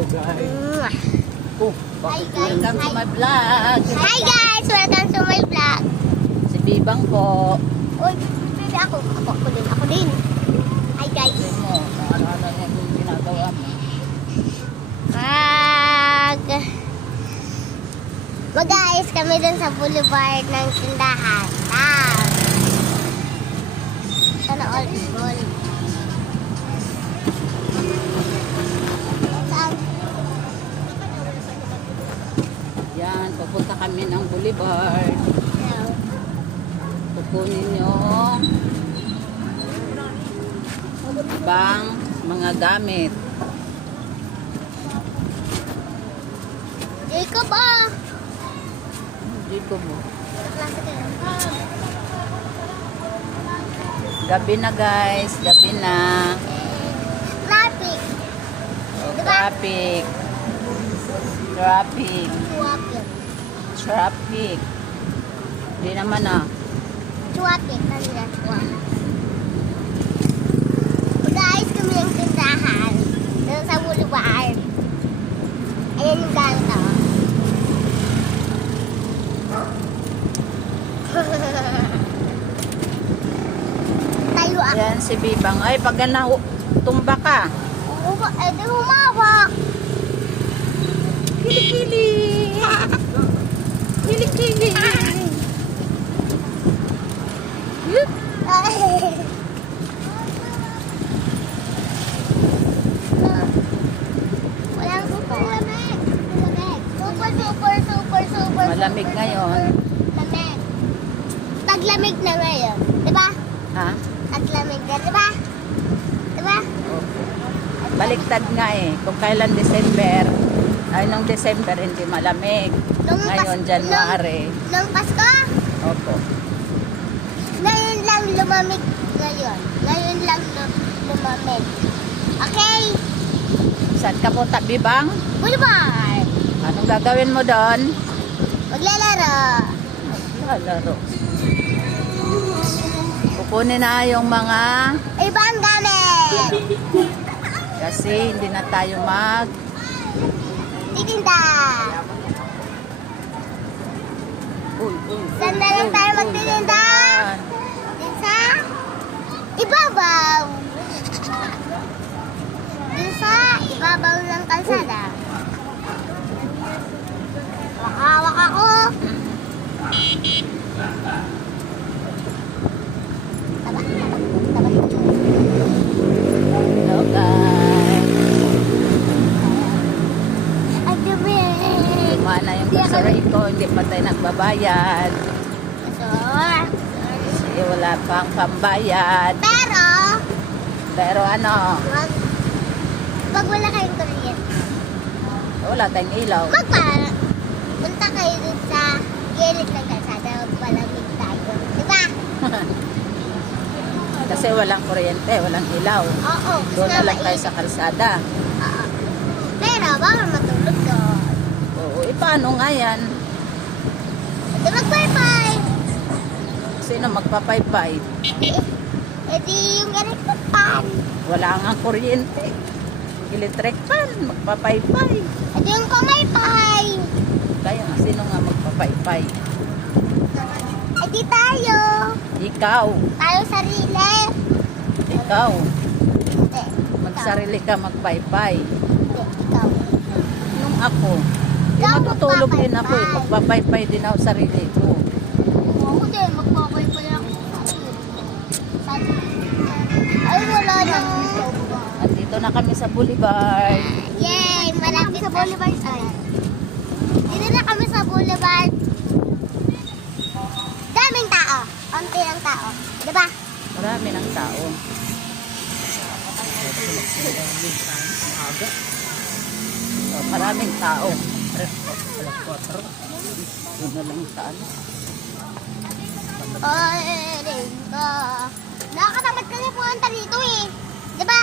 Hello guys. Oh, Hi guys. welcome to my vlog. Hi guys! Welcome to my vlog. Si Bibang po. Uy, baby ako. Ako din. Hi guys. Sabi mo, kung ano-ano na yung ginagawa mo. Mag-ayos kami dun sa boulevard ng tindahan. Sana all people. Yan, pupunta kami ng boulevard. Kukunin yung ibang mga gamit. Jacob ah! Dito mo. Klase kayo. Gabi na guys, gabi na. Traffic. Oh, Diba? traffic. Traffic. Traffic. Traffic. Hindi naman ah. Traffic. Kanina traffic. Mag-ayos kami ng tindahan. Dun sa boulevard. Ayan yung ganito. Tayo ako. Yan si Bibang. Ay, pag tumba ka. Di humawak. Kili-kili. Kili-kili. Walang super lamig. Super. Malamig ngayon. Lamig. Taglamig na ngayon. Diba? Ha? Taglamig na, diba? Diba? Baliktad nga eh. Kung kailan December, ay nung December hindi malamig. Ngayon January. Nung Pasko? Opo. Ngayon lang lumamig ngayon. Ngayon lang lumamig. Okay? Saan ka punta, Bibang? Boulevard. Anong gagawin mo doon? Maglalaro. Laro. Kukunin na yung mga Ibang gamit. kasi hindi na tayo Titinda. Uy. Saan na lang tayo magtitinda? Din sa ibabaw. Din sa ibabaw ng kalsada. Wakawak ako. Taba. Hello guys. Ang dumi. Mana yung grocery ko, hindi pa tayo nagbabayad. Sure. Kasi wala pang pambayad. Pero ano, Pag wala kayong kuryente, wala tayong ilaw. punta kayo dun sa gilid ng kalsada, magpalamig tayo. Diba? Kasi walang kuryente, walang ilaw. Oo. Doon na lang tayo sa kalsada. Oo. Pero, baka matulog doon. Oo, paano nga yan? Di mag-wi-fi. Sino magpapaypay? Eh di yung electric fan. Wala nga kuryente. Electric fan, magpapaypay. Eh di yung kamay-pay. Kaya nga, sino nga magpapaypay? Eh di tayo. Ikaw. Tayo sarili. Ikaw. Hindi. Magsarili ka magpaypay. Hindi. Ikaw. Nung ako, Ikaw matutulog din ako eh. magpapaypay. Magpapaypay din ako sarili ko. Ako din, magpapay-pay ako. Ay, wala na. Andito na kami sa boulevard. Yay! Malapit sa boulevard. Ay. Dito na kami sa boulevard. Daming tao. Konti lang tao. Diba? Marami ng tao. Maraming tao. Yun na lang saan. Ay, ringo. Nakakatamad kami pumunta dito eh. Diba?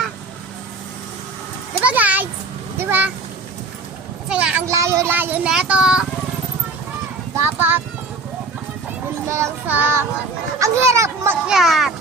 Diba guys? Diba? Kasi nga, ang layo-layo neto. Dapat, dun na lang sa... Ang hirap umakyat.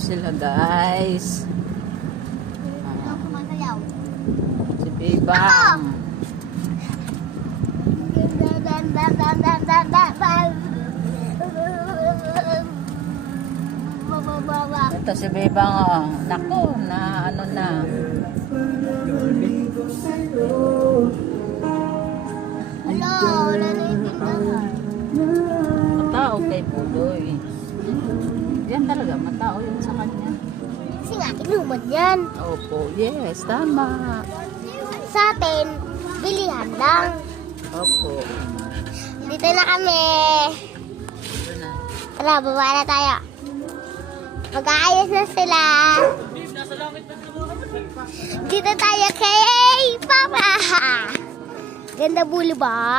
sila guys. Ito kumagalaw. Si Bebang. Ito si Bebang oh. Naku, na ano na. Hello, wala na yung tindahan. Matao kay Pudoy. Yan talaga, matao yun sa kanya. Kasi nga, inuman yan. Opo, yes, tama. Sa atin, bilihan lang. Opo. Dito na kami. Ito na. Tara, baba na tayo. Mag-aayos na sila. Dito tayo kay Papa. Ganda Boulevard.